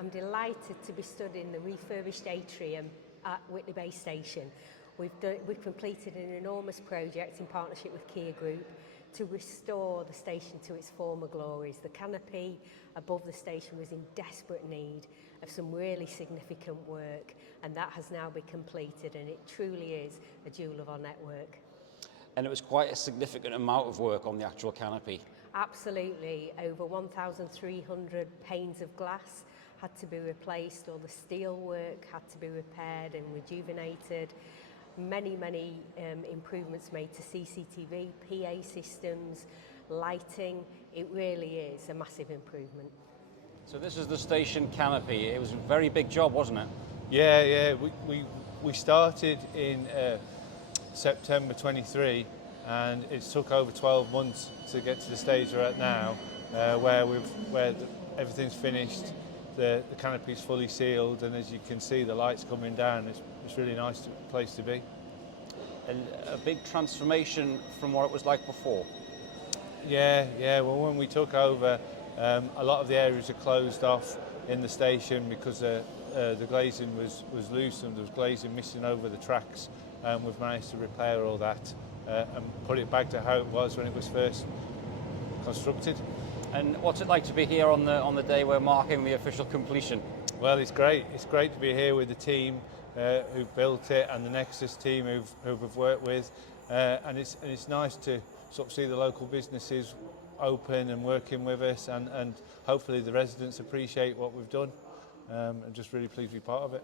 I'm delighted to be stood in the refurbished atrium at Whitley Bay Station. We've completed an enormous project in partnership with Kia Group to restore the station to its former glories. The canopy above the station was in desperate need of some really significant work, and that has now been completed, and it truly is a jewel of our network. And it was quite a significant amount of work on the actual canopy. Absolutely. Over 1,300 panes of glass had to be replaced, all the steelwork had to be repaired and rejuvenated. Many improvements made to CCTV, PA systems, lighting. It really is a massive improvement. So this is the station canopy. It was a very big job, wasn't it? Yeah. We started in September 23, and it took over 12 months to get to the stage we're at now, where everything's finished, the canopy's fully sealed, and as you can see, the lights coming down. It's really nice place to be. And a big transformation from what it was like before. Yeah. Well, when we took over, a lot of the areas are closed off in the station because the glazing was loose and there was glazing missing over the tracks. We've managed to repair all that and put it back to how it was when it was first constructed. And what's it like to be here on the day we're marking the official completion? Well, it's great. It's great to be here with the team who built it and the Nexus team who we've worked with, and it's nice to sort of see the local businesses open and working with us, and hopefully the residents appreciate what we've done. I'm just really pleased to be part of it.